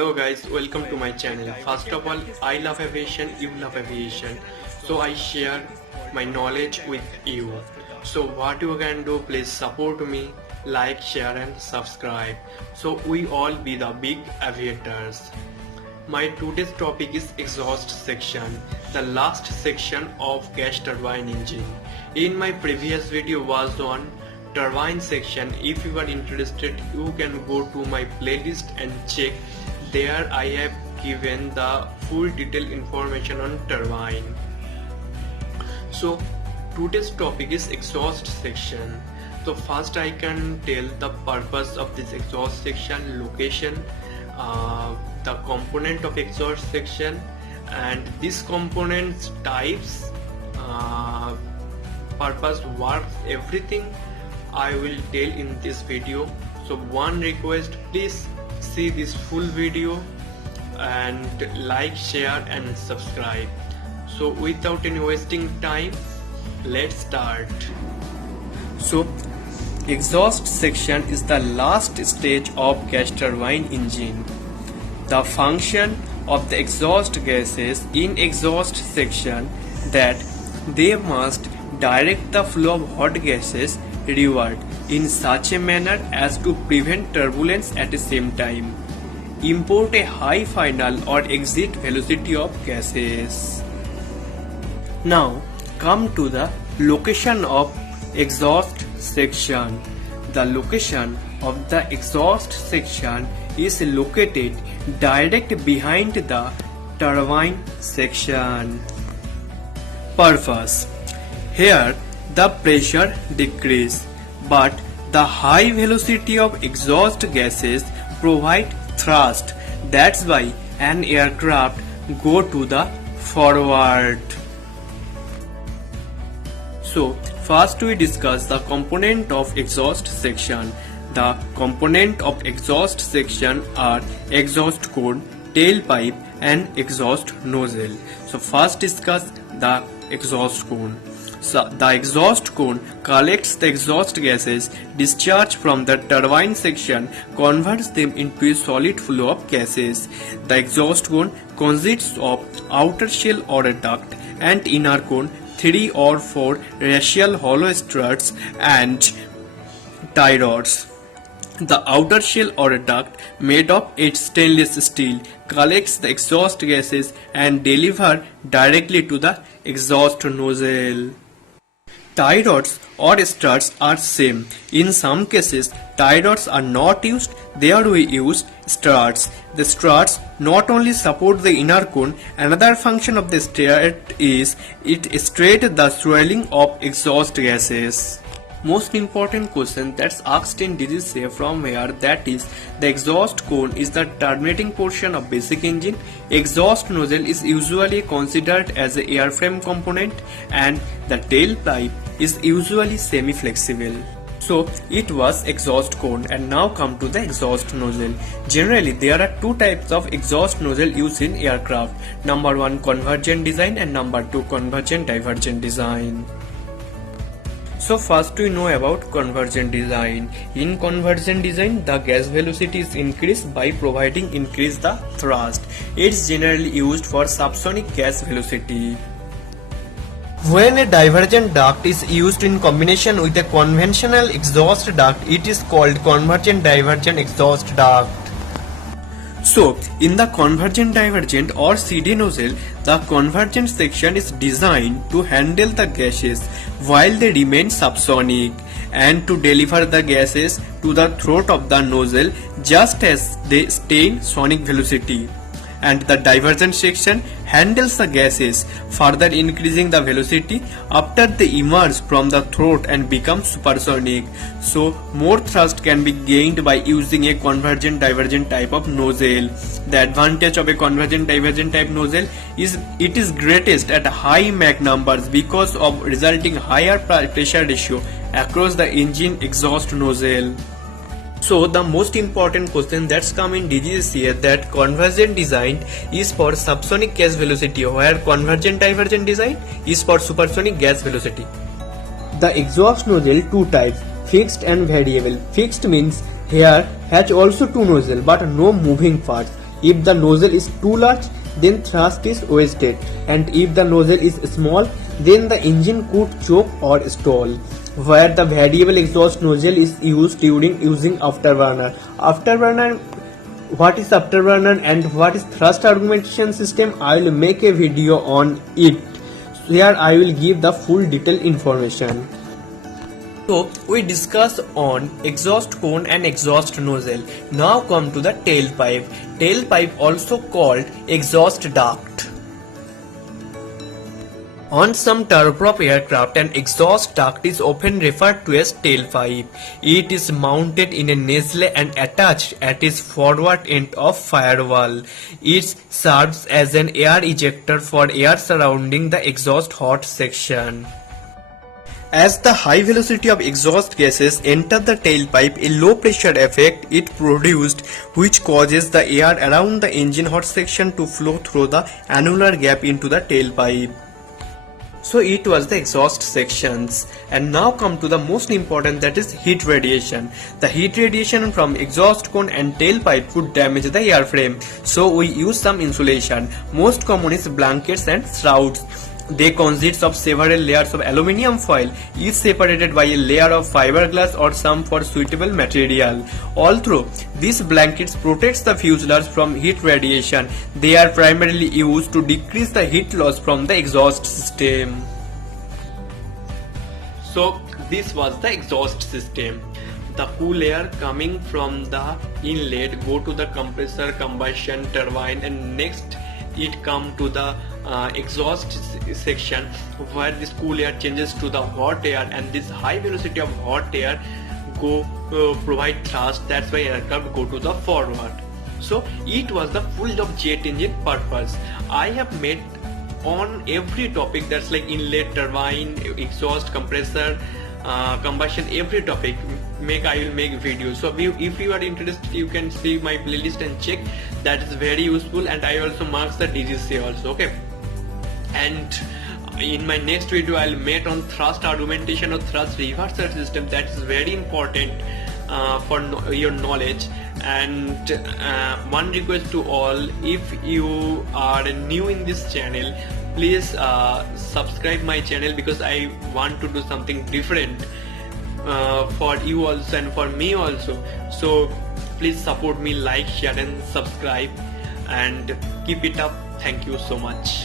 Hello guys, welcome to my channel. First of all, I love aviation, you love aviation. So I share my knowledge with you. So what you can do, please support me, like, share and subscribe. So we all be the big aviators. My today's topic is exhaust section, the last section of gas turbine engine. In my previous video was on turbine section. If you are interested, you can go to my playlist and check. There I have given the full detailed information on turbine. So today's topic is exhaust section. So first I can tell the purpose of this exhaust section, location, the component of exhaust section, and these components types, purpose, works, everything I will tell in this video. So one request, please see this full video and like, share and subscribe. So without any wasting time, let's start. So exhaust section is the last stage of gas turbine engine. The function of the exhaust gases in exhaust section that they must direct the flow of hot gases rearward in such a manner as to prevent turbulence at the same time, import a high final or exit velocity of gases. Now come to the location of exhaust section. The location of the exhaust section is located direct behind the turbine section. Purpose: here the pressure decrease, but the high velocity of exhaust gases provide thrust. That's why an aircraft go to the forward. So first we discuss the component of exhaust section. The component of exhaust section are exhaust cone, tailpipe and exhaust nozzle. So first discuss the exhaust cone. So the exhaust cone collects the exhaust gases discharged from the turbine section, converts them into a solid flow of gases. The exhaust cone consists of outer shell or a duct and inner cone, 3 or 4 radial hollow struts and tie rods. The outer shell or a duct made of stainless steel collects the exhaust gases and deliver directly to the exhaust nozzle. Tie rods or struts are same. In some cases, tie rods are not used, there we use struts. The struts not only support the inner cone, another function of the strut is it straightens the swirling of exhaust gases. Most important question that's asked in DGCA from here, that is, the exhaust cone is the terminating portion of basic engine. Exhaust nozzle is usually considered as an airframe component and the tailpipe is usually semi-flexible. So it was exhaust cone, and now come to the exhaust nozzle. Generally there are two types of exhaust nozzle used in aircraft. Number 1, convergent design, and number 2, convergent divergent design. So first we know about convergent design. In convergent design, the gas velocity is increased by providing increased the thrust. It's generally used for subsonic gas velocity. When a divergent duct is used in combination with a conventional exhaust duct, it is called convergent divergent exhaust duct. So, in the convergent divergent or CD nozzle, the convergent section is designed to handle the gases while they remain subsonic and to deliver the gases to the throat of the nozzle just as they stay in sonic velocity. And the divergent section handles the gases, further increasing the velocity after they emerge from the throat and become supersonic. So more thrust can be gained by using a convergent divergent type of nozzle. The advantage of a convergent divergent type nozzle is it is greatest at high Mach numbers because of resulting higher pressure ratio across the engine exhaust nozzle. So the most important question that's come in DGCA, that convergent design is for subsonic gas velocity, where convergent divergent design is for supersonic gas velocity. The exhaust nozzle two types, fixed and variable. Fixed means here has also two nozzles but no moving parts. If the nozzle is too large, then thrust is wasted, and if the nozzle is small, then the engine could choke or stall. Where the variable exhaust nozzle is used during using afterburner. What is afterburner and what is thrust augmentation system? I will make a video on it. Here I will give the full detailed information. So we discuss on exhaust cone and exhaust nozzle. Now come to the tailpipe. Tailpipe also called exhaust duct. On some turboprop aircraft, an exhaust duct is often referred to as tailpipe. It is mounted in a nozzle and attached at its forward end of firewall. It serves as an air ejector for air surrounding the exhaust hot section. As the high velocity of exhaust gases enter the tailpipe, a low pressure effect is produced which causes the air around the engine hot section to flow through the annular gap into the tailpipe. So it was the exhaust sections, and now come to the most important, that is heat radiation. The heat radiation from exhaust cone and tailpipe could damage the airframe, so we use some insulation. Most common is blankets and shrouds. They consist of several layers of aluminium foil, each separated by a layer of fiberglass or some for suitable material. Although these blankets protects the fuselage from heat radiation, they are primarily used to decrease the heat loss from the exhaust system. So this was the exhaust system. The cool air coming from the inlet go to the compressor, combustion turbine, and next it come to the exhaust section, where this cool air changes to the hot air, and this high velocity of hot air go provide thrust. That's why aircraft go to the forward. So it was the full of jet engine purpose. I have made on every topic, that's like inlet, turbine, exhaust, compressor, combustion, every topic I will make videos. So if you are interested, you can see my playlist and check. That is very useful, and I also marks the DGC also. Okay, and in my next video I'll make on thrust augmentation or thrust reversal system. That is very important for your knowledge. And one request to all, if you are new in this channel, please subscribe my channel, because I want to do something different for you also and for me also. So please support me, like, share and subscribe, and keep it up. Thank you so much.